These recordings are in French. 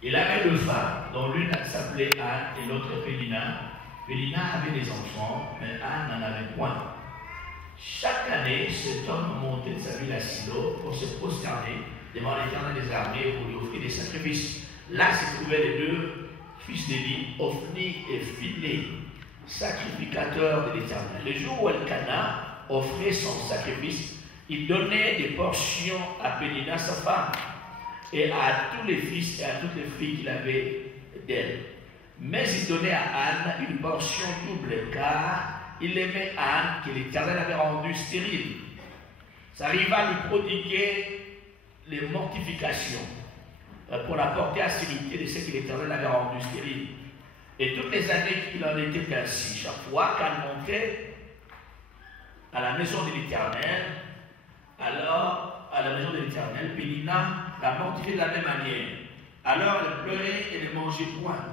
Il avait deux femmes, dont l'une s'appelait Anne et l'autre Pénina. Pénina avait des enfants, mais Anne n'en avait point. Chaque année, cet homme montait de sa ville à Silo pour se prosterner devant l'Éternel des armées pour lui offrir des sacrifices. Là se trouvaient les deux fils d'Élie, Ophni et Phiné, sacrificateurs de l'Éternel. Le jour où Elkana offrait son sacrifice, il donnait des portions à Pénina, sa femme, et à tous les fils et à toutes les filles qu'il avait d'elle. Mais il donnait à Anne une portion double, car il aimait Anne, que l'Éternel avait rendue stérile. Ça arriva à lui prodiguer les mortifications pour la porter à sécurité de ce que l'Éternel avait rendu stérile. Et toutes les années qu'il en était ainsi, chaque fois qu'elle montait à la maison de l'Éternel, alors à la maison de l'Éternel, Pénina la mortifiait de la même manière. Alors elle pleurait et ne mangeait point.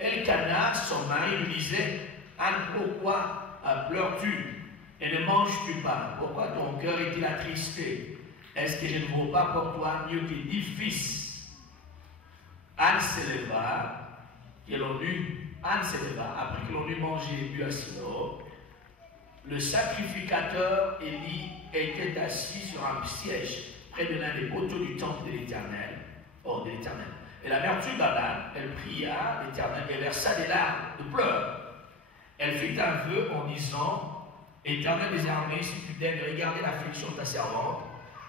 Elkana, son mari, lui disait: Anne, pourquoi pleures-tu et ne manges-tu pas? Pourquoi ton cœur est-il attristé? Est-ce que je ne vaux pas pour toi mieux que 10 fils? Anne s'éleva, après que l'on eut mangé et bu à Silo. Le sacrificateur Élie était assis sur un siège près de l'un des poteaux du temple de l'Éternel. Et l'amertume d'Anne, elle pria l'Éternel et versa des larmes de pleurs. Elle fit un vœu en disant: Éternel des armées, si tu daignes regarder l'affliction de ta servante,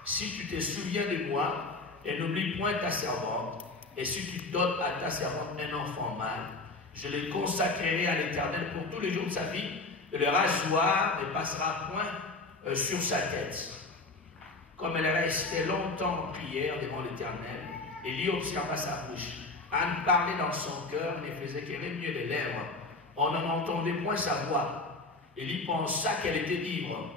si tu te souviens de moi et n'oublie point ta servante, et si tu donnes à ta servante un enfant mâle, je le consacrerai à l'Éternel pour tous les jours de sa vie, et le rasoir ne passera point sur sa tête. Comme elle restait longtemps en prière devant l'Éternel, Élie observa sa bouche. Anne parlait dans son cœur, ne faisait que remuer les lèvres. On n'en entendait point sa voix. Élie pensa qu'elle était libre,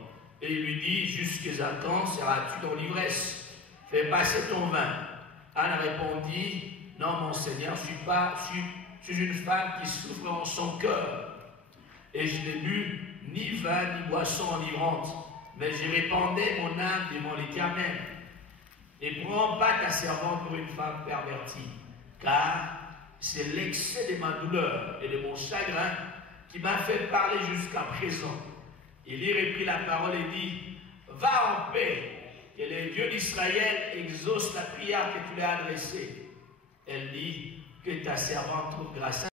et il lui dit: jusqu'à quand seras-tu dans l'ivresse? Fais passer ton vin. Anne répondit: non, mon Seigneur, je suis une femme qui souffre en son cœur. Et je n'ai bu ni vin ni boisson enivrante, mais je répandais mon âme devant l'Éternel. Et prends pas ta servante pour une femme pervertie, car c'est l'excès de ma douleur et de mon chagrin qui m'a fait parler jusqu'à présent. Élie reprit la parole et dit: va en paix, que le Dieu d'Israël exauce la prière que tu lui as adressée. Elle dit: que ta servante trouve grâce